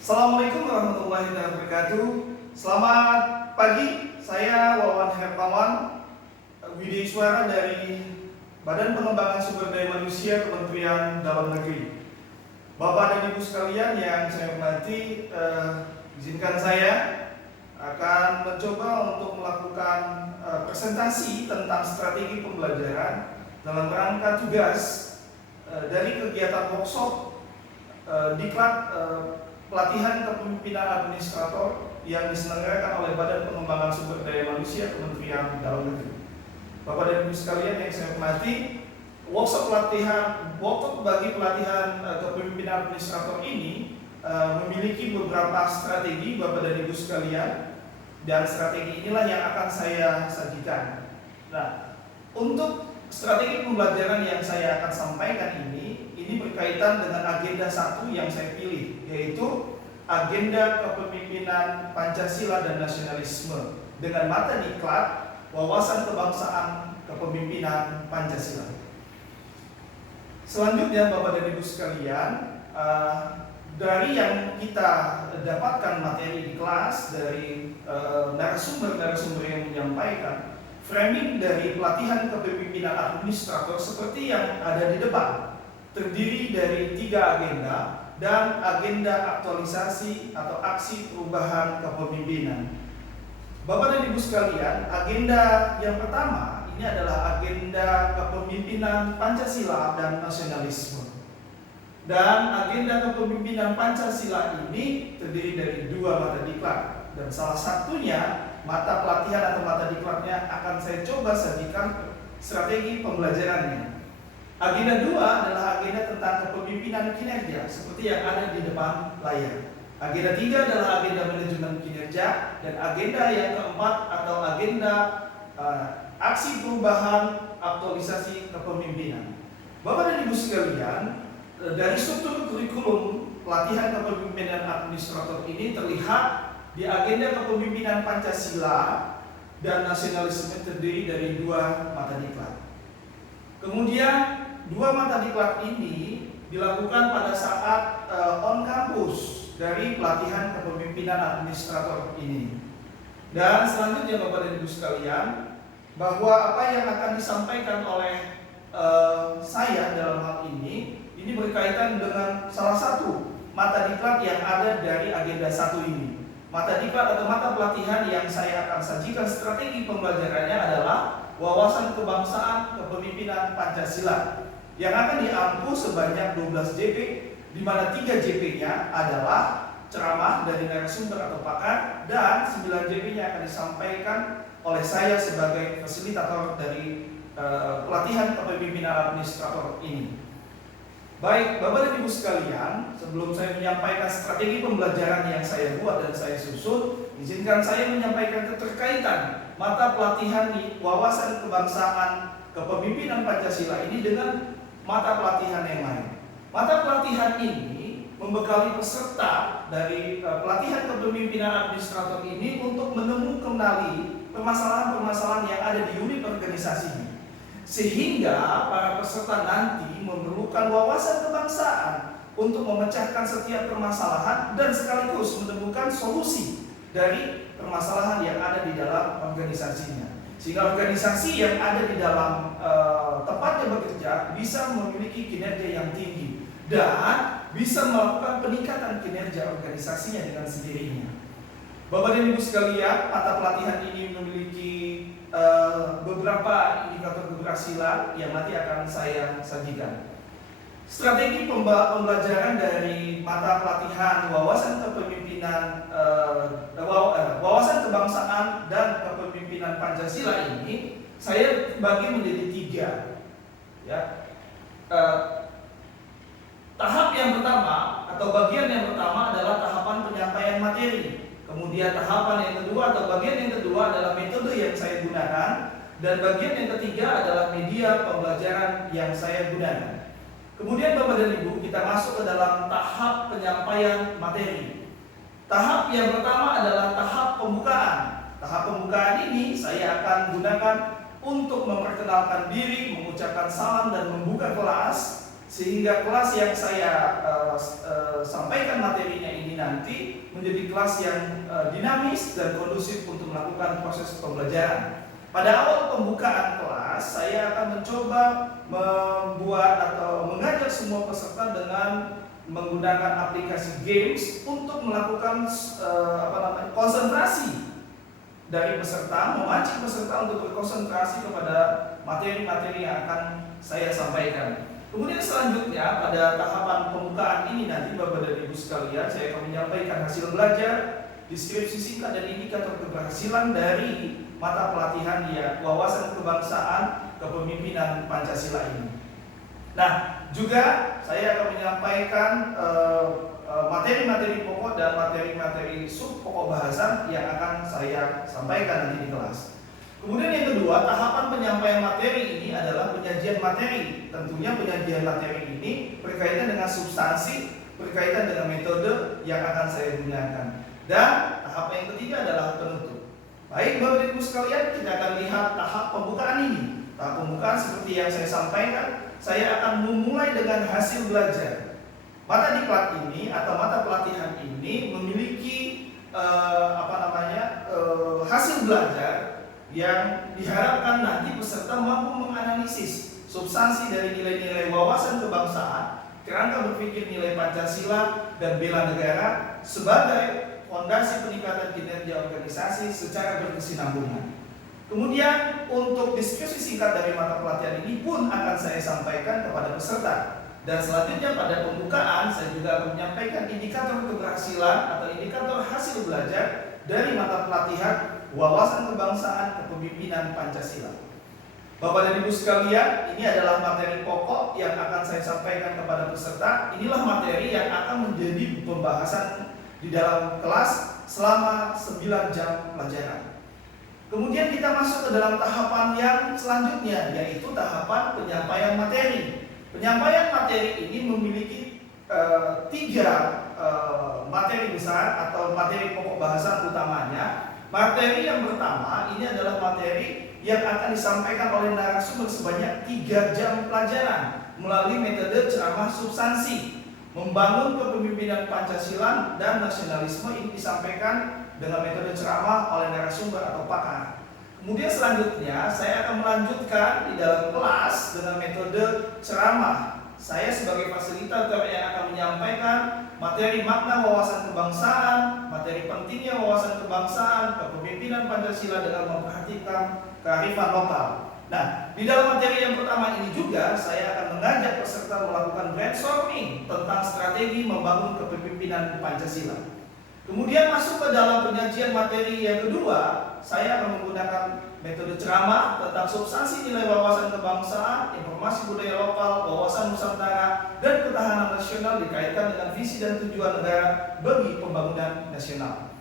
Assalamualaikum warahmatullahi wabarakatuh. Selamat pagi, saya Wawan Herpawan, Widya Suara dari Badan Pengembangan Sumber Daya Manusia Kementerian Dalam Negeri. Bapak dan Ibu sekalian yang saya hormati, izinkan saya akan mencoba untuk melakukan presentasi tentang strategi pembelajaran dalam rangka tugas dari kegiatan workshop diklat pelatihan kepemimpinan administrator yang diselenggarakan oleh Badan Pengembangan Sumber Daya Manusia Kementerian Dalam Negeri. Bapak dan Ibu sekalian yang saya hormati, workshop bagi pelatihan kepemimpinan administrator ini memiliki beberapa strategi, Bapak dan Ibu sekalian, dan strategi inilah yang akan saya sajikan. Nah, untuk strategi pembelajaran yang saya akan sampaikan ini berkaitan dengan agenda 1 yang saya pilih, yaitu agenda kepemimpinan Pancasila dan nasionalisme dengan mata diklat wawasan kebangsaan kepemimpinan Pancasila. Selanjutnya, Bapak dan Ibu sekalian, dari yang kita dapatkan materi di kelas dari narasumber-narasumber yang menyampaikan, framing dari pelatihan kepemimpinan administrator seperti yang ada di depan terdiri dari 3 agenda dan agenda aktualisasi atau aksi perubahan kepemimpinan. Bapak dan Ibu sekalian, agenda yang pertama ini adalah agenda kepemimpinan Pancasila dan nasionalisme. Dan agenda kepemimpinan Pancasila ini terdiri dari 2 mata diklat, dan salah satunya mata pelatihan atau mata diklatnya akan saya coba sajikan strategi pembelajarannya. Agenda 2 adalah agenda tentang kepemimpinan kinerja seperti yang ada di depan layar. Agenda 3 adalah agenda manajemen kinerja, dan agenda yang keempat atau agenda aksi perubahan aktualisasi kepemimpinan. Bapak dan Ibu sekalian, dari struktur kurikulum pelatihan kepemimpinan administrator ini terlihat di agenda kepemimpinan Pancasila dan nasionalisme terdiri dari 2 mata diklat. Kemudian 2 mata diklat ini dilakukan pada saat on campus dari pelatihan kepemimpinan administrator ini. Dan selanjutnya, Bapak dan Ibu sekalian, bahwa apa yang akan disampaikan oleh saya dalam hal ini berkaitan dengan salah satu mata diklat yang ada dari agenda 1 ini. Mata diklat atau mata pelatihan yang saya akan sajikan strategi pembelajarannya adalah wawasan kebangsaan kepemimpinan Pancasila, yang akan diampu sebanyak 12 JP, di mana 3 JP-nya adalah ceramah dari narasumber atau pakar, dan 9 JP-nya akan disampaikan oleh saya sebagai fasilitator dari pelatihan kepemimpinan administrator ini. Baik, Bapak dan Ibu sekalian, sebelum saya menyampaikan strategi pembelajaran yang saya buat dan saya susun, izinkan saya menyampaikan keterkaitan mata pelatihan di wawasan kebangsaan kepemimpinan Pancasila ini dengan mata pelatihan yang lain. Mata pelatihan ini membekali peserta dari pelatihan kepemimpinan administrator ini untuk menemukan permasalahan-permasalahan yang ada di unit organisasinya, sehingga para peserta nanti memerlukan wawasan kebangsaan untuk memecahkan setiap permasalahan dan sekaligus menemukan solusi dari permasalahan yang ada di dalam organisasinya, sehingga organisasi yang ada di dalam tempatnya bekerja bisa memiliki kinerja yang tinggi dan bisa melakukan peningkatan kinerja organisasinya dengan sendirinya. Bapak dan Ibu sekalian, mata pelatihan ini memiliki beberapa indikator keberhasilan yang nanti akan saya sajikan. Strategi pembelajaran dari mata pelatihan wawasan kepemimpinan wawasan kebangsaan dan kepemimpinan Pancasila ini saya bagi menjadi 3. Ya. Tahap yang pertama atau bagian yang pertama adalah tahapan penyampaian materi. Kemudian tahapan yang kedua atau bagian yang kedua adalah metode yang saya gunakan, dan bagian yang ketiga adalah media pembelajaran yang saya gunakan. Kemudian Bapak dan Ibu, kita masuk ke dalam tahap penyampaian materi. Tahap yang pertama adalah tahap pembukaan. Tahap pembukaan ini saya akan gunakan untuk memperkenalkan diri, mengucapkan salam dan membuka kelas. sehingga kelas yang saya sampaikan materinya ini nanti menjadi kelas yang dinamis dan kondusif untuk melakukan proses pembelajaran. Pada awal pembukaan kelas, saya akan mencoba membuat atau mengajak semua peserta dengan menggunakan aplikasi games untuk melakukan konsentrasi dari peserta, memancing peserta untuk berkonsentrasi kepada materi-materi yang akan saya sampaikan. Kemudian selanjutnya pada tahapan pembukaan ini nanti Bapak dan Ibu sekalian, saya akan menyampaikan hasil belajar, deskripsi singkat dan indikator keberhasilan dari mata pelatihan ya wawasan kebangsaan kepemimpinan Pancasila ini. Nah, juga saya akan menyampaikan materi-materi pokok dan materi-materi sub pokok bahasan yang akan saya sampaikan nanti di kelas. Kemudian yang kedua, tahapan penyampaian materi ini adalah penyajian materi. Tentunya penyajian materi ini berkaitan dengan substansi, berkaitan dengan metode yang akan saya gunakan. Dan tahap yang ketiga adalah penutup. Baik Bapak Ibu sekalian, kita akan lihat tahap pembukaan ini. Tahap pembukaan seperti yang saya sampaikan, saya akan memulai dengan hasil belajar. Mata diklat ini atau mata pelatihan ini memiliki hasil belajar yang diharapkan nanti peserta mampu menganalisis substansi dari nilai-nilai wawasan kebangsaan, kerangka berpikir nilai Pancasila dan bela negara sebagai fondasi peningkatan kinerja organisasi secara berkesinambungan. Kemudian untuk diskusi singkat dari mata pelatihan ini pun akan saya sampaikan kepada peserta. Dan selanjutnya pada pembukaan saya juga akan menyampaikan indikator keberhasilan atau indikator hasil belajar dari mata pelatihan wawasan kebangsaan kepemimpinan Pancasila. Bapak dan Ibu sekalian, ini adalah materi pokok yang akan saya sampaikan kepada peserta. Inilah materi yang akan menjadi pembahasan di dalam kelas selama 9 jam pelajaran. Kemudian kita masuk ke dalam tahapan yang selanjutnya, yaitu tahapan penyampaian materi. Penyampaian materi ini memiliki 3 materi besar atau materi pokok bahasan utamanya. Materi yang pertama ini adalah materi yang akan disampaikan oleh narasumber sebanyak 3 jam pelajaran melalui metode ceramah substansi. Membangun kepemimpinan Pancasila dan nasionalisme ini disampaikan dengan metode ceramah oleh narasumber atau pakar. Kemudian selanjutnya saya akan melanjutkan di dalam kelas dengan metode ceramah. Saya sebagai fasilitator yang akan menyampaikan materi makna wawasan kebangsaan, materi pentingnya wawasan kebangsaan, kepemimpinan Pancasila dengan memperhatikan kearifan lokal. Nah, di dalam materi yang pertama ini juga saya akan mengajak peserta melakukan brainstorming tentang strategi membangun kepemimpinan Pancasila. Kemudian masuk ke dalam penyajian materi yang kedua, saya akan menggunakan metode ceramah tentang substansi nilai wawasan kebangsaan, informasi budaya lokal, wawasan Nusantara, dan ketahanan nasional dikaitkan dengan visi dan tujuan negara bagi pembangunan nasional.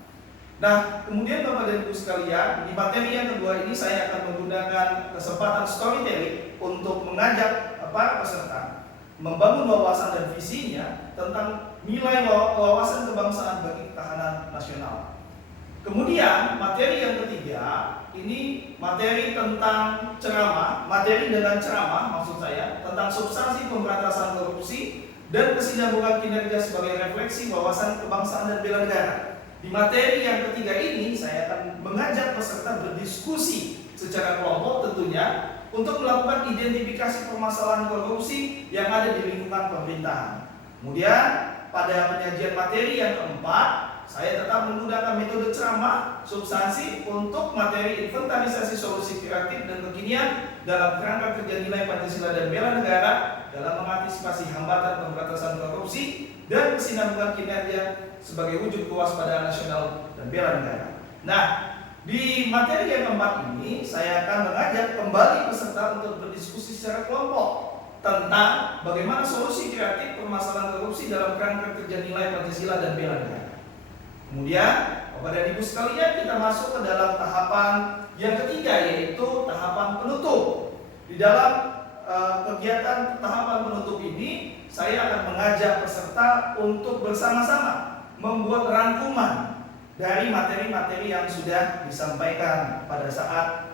Nah, kemudian Bapak dan Ibu sekalian, di materi yang kedua ini saya akan menggunakan kesempatan storytelling untuk mengajak para peserta membangun wawasan dan visinya tentang nilai wawasan kebangsaan bagi ketahanan nasional. Kemudian materi yang ketiga ini materi tentang ceramah, materi dengan ceramah maksud saya tentang substansi pemberantasan korupsi dan kesinambungan kinerja sebagai refleksi wawasan kebangsaan dan bela negara. Di materi yang ketiga ini saya akan mengajak peserta berdiskusi secara kelompok tentunya untuk melakukan identifikasi permasalahan korupsi yang ada di lingkungan pemerintahan. Kemudian pada penyajian materi yang keempat, saya tetap menggunakan metode ceramah substansi untuk materi inventarisasi solusi kreatif dan kekinian dalam kerangka kerja nilai Pancasila dan bela negara dalam mengantisipasi hambatan pemberantasan korupsi dan kesinambungan kinerja sebagai wujud kewaspadaan nasional dan bela negara. Nah, di materi yang keempat ini saya akan mengajak kembali peserta untuk berdiskusi secara kelompok tentang bagaimana solusi kreatif permasalahan korupsi dalam kerangka kerja nilai Pancasila dan bela negara. Kemudian, Bapak dan Ibu sekalian, kita masuk ke dalam tahapan yang ketiga, yaitu tahapan penutup. Di dalam kegiatan tahapan penutup ini, saya akan mengajak peserta untuk bersama-sama membuat rangkuman dari materi-materi yang sudah disampaikan pada saat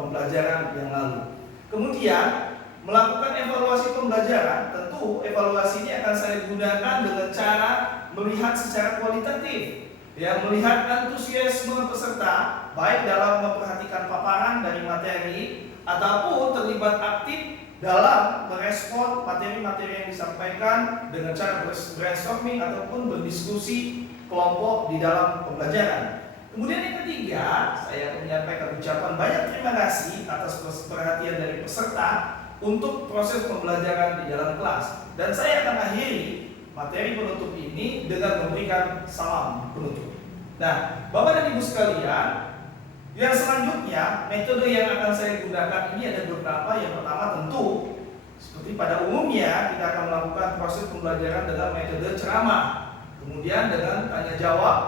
pembelajaran yang lalu. Kemudian, melakukan evaluasi pembelajaran tentu tentu evaluasi ini akan saya gunakan dengan cara melihat secara kualitatif, ya, melihat antusiasme peserta baik dalam memperhatikan paparan dari materi ataupun terlibat aktif dalam merespon materi-materi yang disampaikan dengan cara brainstorming ataupun berdiskusi kelompok di dalam pembelajaran. Kemudian yang ketiga, saya akan menyampaikan ucapan banyak terima kasih atas perhatian dari peserta untuk proses pembelajaran di dalam kelas. Dan saya akan akhiri materi penutup ini dengan memberikan salam penutup. Nah, Bapak dan Ibu sekalian, yang selanjutnya metode yang akan saya gunakan ini ada beberapa. Yang pertama tentu seperti pada umumnya kita akan melakukan proses pembelajaran dengan metode ceramah, kemudian dengan tanya jawab,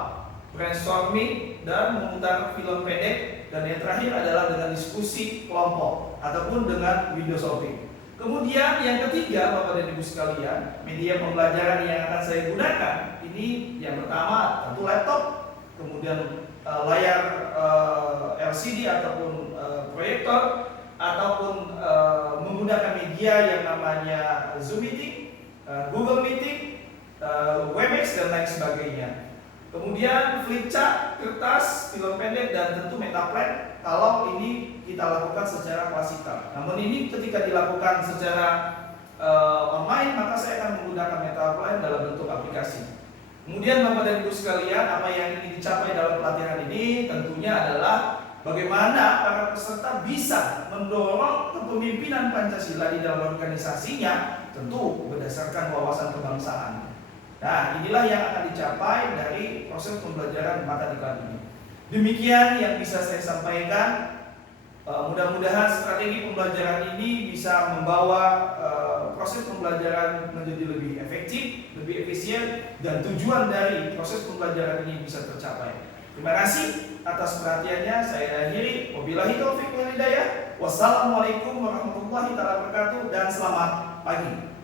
brainstorming, dan memutar film pendek, dan yang terakhir adalah dengan diskusi kelompok ataupun dengan video shopping. Kemudian yang ketiga, Bapak dan Ibu sekalian, media pembelajaran yang akan saya gunakan ini yang pertama tentu laptop, kemudian layar LCD ataupun proyektor, ataupun menggunakan media yang namanya Zoom Meeting, Google Meeting, Webex, dan lain sebagainya. Kemudian flipchart, kertas, film pendek, dan tentu metaplan kalau ini kita lakukan secara klasikal. Namun ini ketika dilakukan secara online, maka saya akan menggunakan metaplan dalam bentuk aplikasi. Kemudian Bapak dan Ibu sekalian, apa yang ingin dicapai dalam pelatihan ini tentunya adalah bagaimana para peserta bisa mendorong kepemimpinan Pancasila di dalam organisasinya, tentu berdasarkan wawasan kebangsaan. Nah, inilah yang akan dicapai dari proses pembelajaran mata diklat ini. Demikian yang bisa saya sampaikan. Mudah-mudahan strategi pembelajaran ini bisa membawa proses pembelajaran menjadi lebih efektif, lebih efisien, dan tujuan dari proses pembelajaran ini bisa tercapai. Terima kasih atas perhatiannya. Saya akhiri. Wabillahi taufiq wal hidayah. Wassalamualaikum warahmatullahi wabarakatuh dan selamat pagi.